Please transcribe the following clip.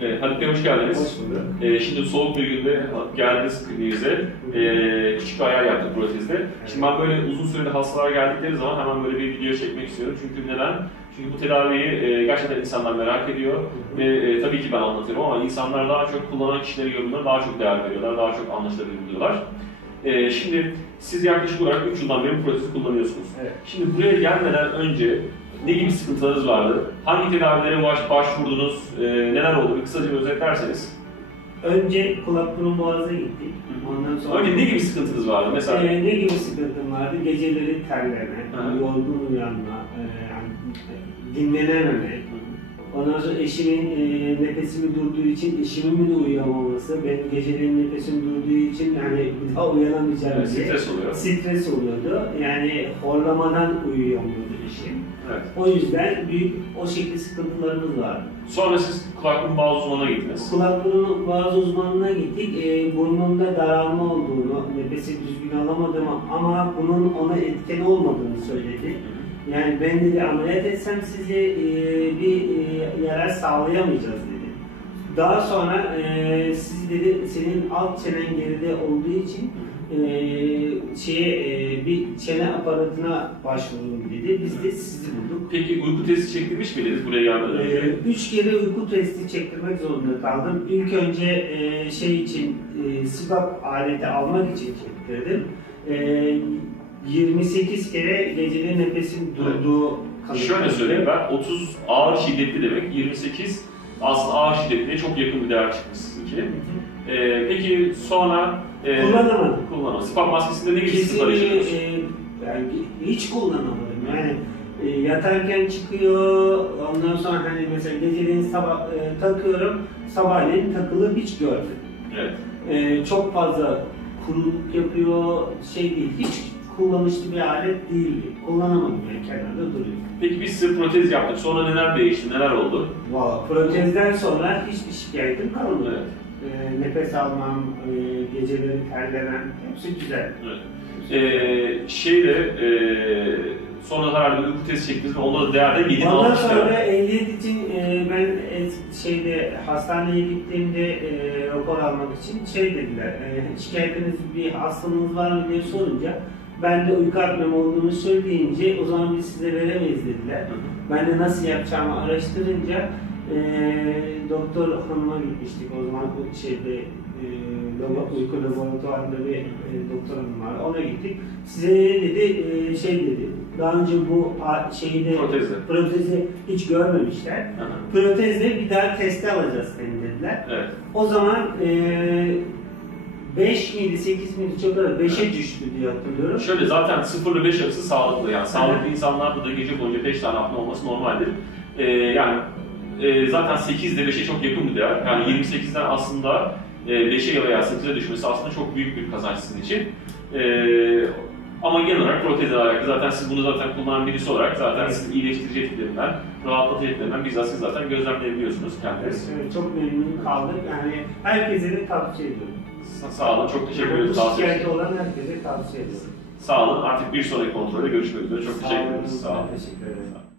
Halit Bey hoş geldiniz. Hoş bulduk. Şimdi soğuk bir günde geldiniz kliniğimize. Küçük bir ayar yaptık protezde. Şimdi ben böyle uzun süreli hastalar geldikleri zaman hemen böyle bir video çekmek istiyorum. Çünkü neden? Çünkü bu tedaviyi gerçekten insanlar merak ediyor. Ve tabii ki ben anlatıyorum ama insanlar daha çok kullanan kişilerin yorumlarına daha çok değer veriyorlar, daha çok anlaşılabilir buluyorlar. Şimdi siz yaklaşık olarak 3 yıldan beri bu protezi kullanıyorsunuz. Evet. Şimdi buraya gelmeden önce ne gibi sıkıntılarınız vardı? Hangi tedavilere başvurdunuz? Neler oldu? Bir kısaca özetlerseniz. Önce kulak burun boğaza gittik. Ondan sonra... Önce ne gibi sıkıntınız vardı? Mesela ne gibi sıkıntım vardı? Geceleri terleme, yorgun uyanma, dinlenememe. Ondan sonra eşimin nefesimi durduğu için eşimin de uyuyamaması, benim gecelerin nefesim durduğu için yani bir daha uyanamayacağım diye stres oluyor. Stres oluyordu. Yani horlamadan uyuyamıyordu eşim. Evet. O yüzden büyük o şekilde sıkıntılarımız vardı. Sonra siz kulak burun boğaz uzmanına gittiniz. Kulak burun boğaz uzmanına gittik. Burnumda daralma olduğunu, nefesi düzgün alamadığımı ama bunun ona etken olmadığını söyledi. Yani ben dedi ameliyat etsem size bir yarar sağlayamayacağız dedi. Daha sonra siz dedi senin alt çenen geride olduğu için bir çene aparatına başvurun dedi. Biz de sizi bulduk. Peki uyku testi çektirmiş miydiniz buraya gelmeden önce? 3 kere uyku testi çektirmek zorunda kaldım. İlk önce CPAP aleti almak için çektirdim. 28 kere geceli nefesin durduğu kanıtlandı. Şöyle söyleyeyim ben, 30 ağır şiddetli demek, 28 aslında ağır şiddetliye çok yakın bir değer çıkmış sizinki. Peki sonra... Kullanamadım. Kullanamadım. CPAP maskesinde ne gibi sıkıntılar yaşadınız? Yani hiç kullanamadım. Yani yatarken çıkıyor, ondan sonra hani mesela geceleyin takıyorum, sabahleyin takılı hiç görmedim. Evet. Çok fazla kuruluk yapıyor, değil, hiç kullanışlı bir alet değil. Kullanamadım yani kenarda duruyor. Peki biz size protez yaptık. Sonra neler değişti, neler oldu? Valla protezden sonra hiçbir şikayetim kalmadı. Evet. Nefes almam, geceleri terlemem, hepsi güzel. Evet. Sonra herhalde uyku testi çektiniz ve onda da değerde 7 ondan sonra ehliyet için ben hastaneye gittiğimde rapor almak için dediler, şikayetiniz bir hastalığınız var mı diye sorunca ben de uyku apnem olduğunu söyleyince o zaman biz size veremeyiz dediler. Ben de nasıl yapacağımı araştırınca doktor hanıma gitmiştik o zaman uyku laboratuvarında bir doktor hanım var, ona gittik. Size dedi, daha önce bu protezi hiç görmemişler. Protezle bir daha testi alacağız seni dediler. Evet. O zaman 5 miydi, 8 miydi çok kadar 5'e düştü diye hatırlıyorum. Şöyle zaten 0 ile 5 arası sağlıklı. Yani sağlıklı insanlarda da gece boyunca 5 tane apne olması normaldir. Zaten 8 ile 5'e çok yakın bir değer. Yani 28'den aslında 5'e veya 8'e düşmesi aslında çok büyük bir kazanç sizin için. Ama genel olarak protezle alakalı zaten siz bunu kullanan birisi olarak zaten sizin iyileştirici etkilerinden, rahatlatıcı etkilerinden bizzat siz zaten gözlemleyebiliyorsunuz kendiniz. Evet, çok memnun kaldık. Yani herkese de tavsiye ediyorum. Sağ olun, çok teşekkür ederim. Şikayeti olan herkese tavsiye ediyorum. Sağ olun, artık bir sonraki kontrolde görüşmek üzere. Çok teşekkür ederiz. Sağ olun. Teşekkür ederim.